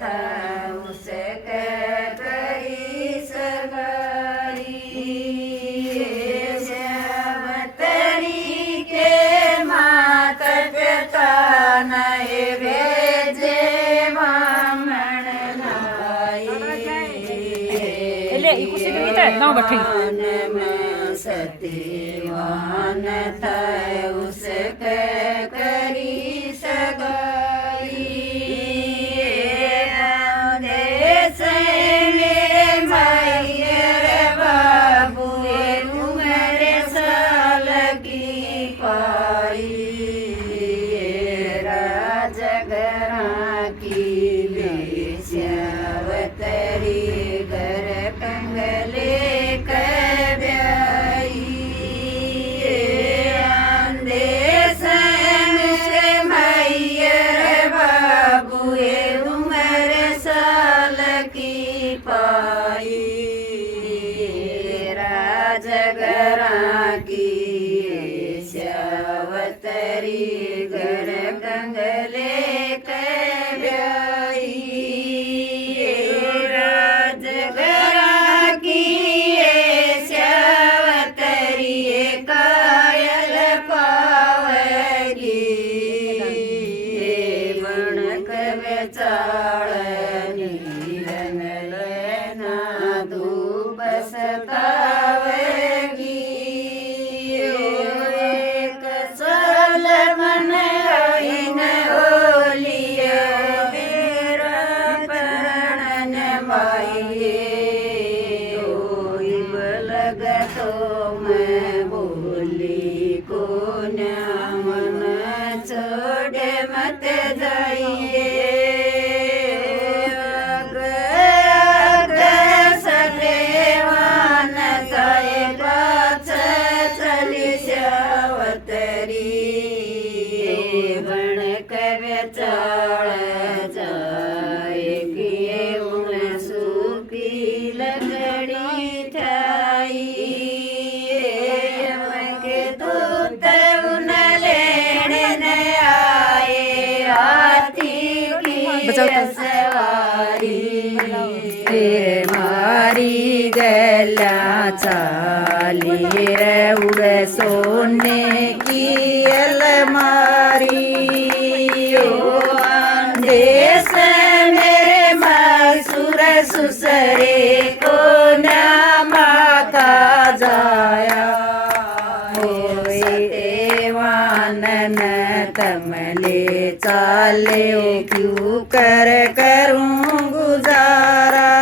था उसके करी सगाई श्यावतरी के माता पिता नए भेजे बामण में सतीवान था उसके करी सगाई देश मेरे मैयर बाबू मेरे साल की पाई राजगरा की बेश्यावतरी घर कंगले राजगरा की श्यावतरी घर कंगले कब्याई राजगरा की श्यावतरी कायल पावगी बणक बेचाळ नीरंगलना धूप सतावगी एक साल मन आईन ओलिया मेरा प्रणन माइये लग तो मैं बोली को मन छोड़े मत जाइए सलेवान जाए पाछ चली श्यावतरी बण कव्यचाळ जाए सुखी लगड़ी ठाई के दूत उन लेने आए हाथी की सवारी मारी गला चाली उड़ सोने की अलमारी देश मेरे मसूर सुसरे को नामा का जाया देवानन कमले चाले क्यों कर करूं गुजारा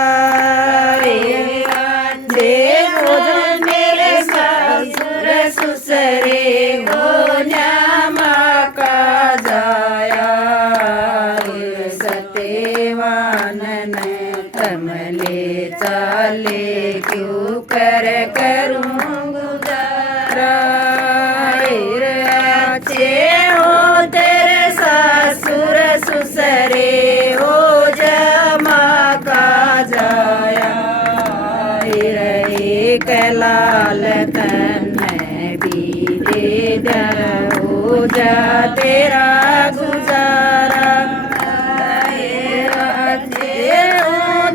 देखो मेरे ससुर सुसरे को नामा का जाया सतेवानन कमले चाले क्यों कर करूं गुजारा अच्छे हो तेरे ससुर सुसरे हो जमा का जाया एक लाल तन भी दे हो जा तेरा गुजारा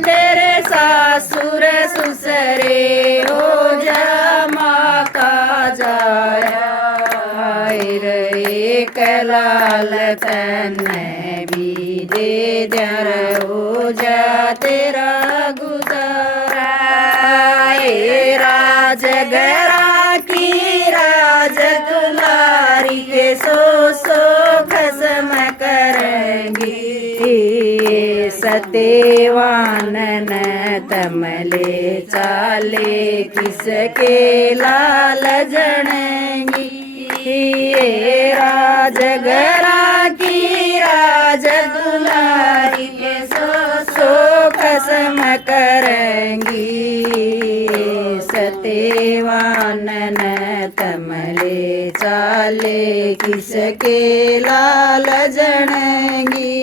तेरे ससुर सुसरे हो जमा का जाया एक लाल तन भी दे हो जा तेरा गुजारा राजगरा की राज दुलारी के सो खसम करेंगी सतेवानन तमले चाले किसके लाल जनेंगी राजगरा की राज दुलारी के सो खसम करेंगी सतेवानन तमले चाले किसके लाल जनेंगी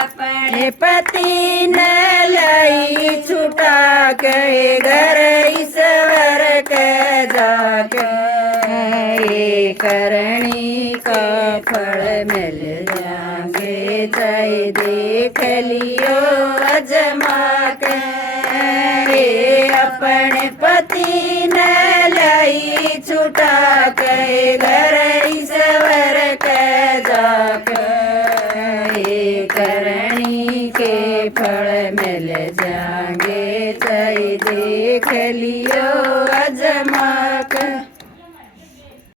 अपने पति ने लई छुटा के घर ईश्वर के जाके करणी का फल मिल जाएंगे जय देख लियो अजमा के अपने पति न लई छुटा के घर ईश्वर के जाके करणी के फल मिल जाएंगे जय देख लियो